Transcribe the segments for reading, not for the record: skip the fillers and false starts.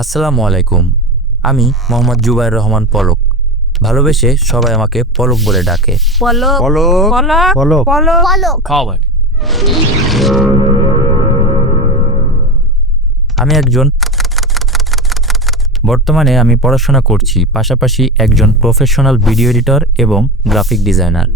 আসসালামু আলাইকুম। আমি মোহাম্মদ জুবাইর রহমান পলক। ভালোবেসে সবাই আমাকে পলক বলে ডাকে। পলক পলক পলক পলক পলক পলক Forward. বর্তমানে আমি পড়াশোনা করছি, পাশাপাশি একজন প্রফেশনাল ভিডিও এডিটর এবং গ্রাফিক ডিজাইনার।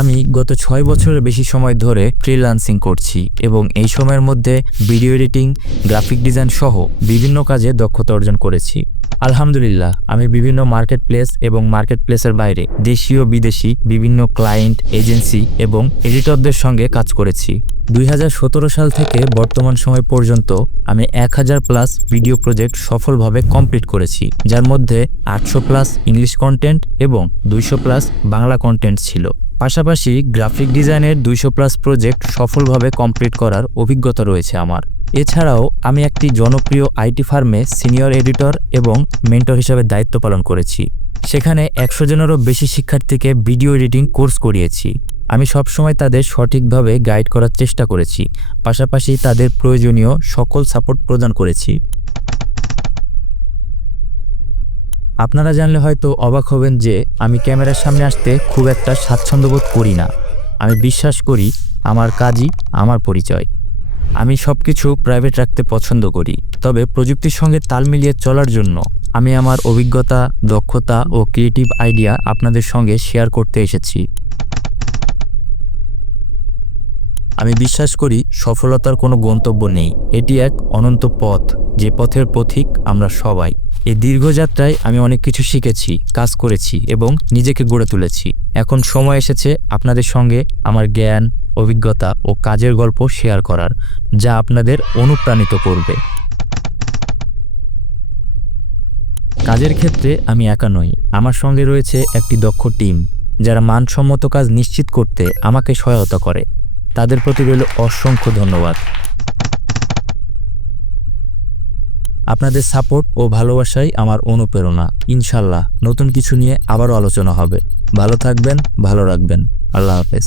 আমি গত 6 বছরের বেশি সময় ধরে ফ্রিল্যান্সিং করছি এবং এই সময়ের মধ্যে ভিডিও এডিটিং, গ্রাফিক ডিজাইন সহ বিভিন্ন কাজে দক্ষতা অর্জন করেছি। আলহামদুলিল্লাহ, আমি বিভিন্ন মার্কেট প্লেস এবং মার্কেট প্লেসের বাইরে দেশীয় বিদেশি বিভিন্ন ক্লায়েন্ট, এজেন্সি এবং এডিটরদের সঙ্গে কাজ করেছি। 2017 সাল থেকে বর্তমান সময় পর্যন্ত আমি 1000+ ভিডিও প্রজেক্ট সফলভাবে কমপ্লিট করেছি, যার মধ্যে 800+ ইংলিশ কন্টেন্ট এবং 200+ বাংলা কন্টেন্ট ছিল। পাশাপাশি গ্রাফিক ডিজাইনের 200+ প্রজেক্ট সফলভাবে কমপ্লিট করার অভিজ্ঞতা রয়েছে আমার। এছাড়াও আমি একটি জনপ্রিয় আইটি ফার্মে সিনিয়র এডিটর এবং মেন্টর হিসেবে দায়িত্ব পালন করেছি। সেখানে 100 জনেরও বেশি শিক্ষার্থীকে ভিডিও এডিটিং কোর্স করিয়েছি। আমি সবসময় তাদের সঠিকভাবে গাইড করার চেষ্টা করেছি, পাশাপাশি তাদের প্রয়োজনীয় সকল সাপোর্ট প্রদান করেছি। আপনারা জানলে হয়তো অবাক হবেন যে আমি ক্যামেরার সামনে আসতে খুব একটা স্বাচ্ছন্দ্যবোধ করি না। আমি বিশ্বাস করি আমার কাজই আমার পরিচয়। আমি সবকিছু প্রাইভেট রাখতে পছন্দ করি, তবে প্রযুক্তির সঙ্গে তাল মিলিয়ে চলার জন্য আমি আমার অভিজ্ঞতা, দক্ষতা ও ক্রিয়েটিভ আইডিয়া আপনাদের সঙ্গে শেয়ার করতে এসেছি। আমি বিশ্বাস করি সফলতার কোনো গন্তব্য নেই, এটি এক অনন্ত পথ, যে পথের পথিক আমরা সবাই। এই দীর্ঘ যাত্রায় আমি অনেক কিছু শিখেছি, কাজ করেছি এবং নিজেকে গড়ে তুলেছি। এখন সময় এসেছে আপনাদের সঙ্গে আমার জ্ঞান, অভিজ্ঞতা ও কাজের গল্প শেয়ার করার, যা আপনাদের অনুপ্রাণিত করবে। কাজের ক্ষেত্রে আমি একা নই, আমার সঙ্গে রয়েছে একটি দক্ষ টিম, যারা মানসম্মত কাজ নিশ্চিত করতে আমাকে সহায়তা করে। তাদের প্রতি রইল অসংখ্য ধন্যবাদ। আপনাদের সাপোর্ট ও ভালোবাসাই আমার অনুপ্রেরণা। ইনশাল্লাহ নতুন কিছু নিয়ে আবারও আলোচনা হবে। ভালো থাকবেন, ভালো রাখবেন। আল্লাহ হাফেজ।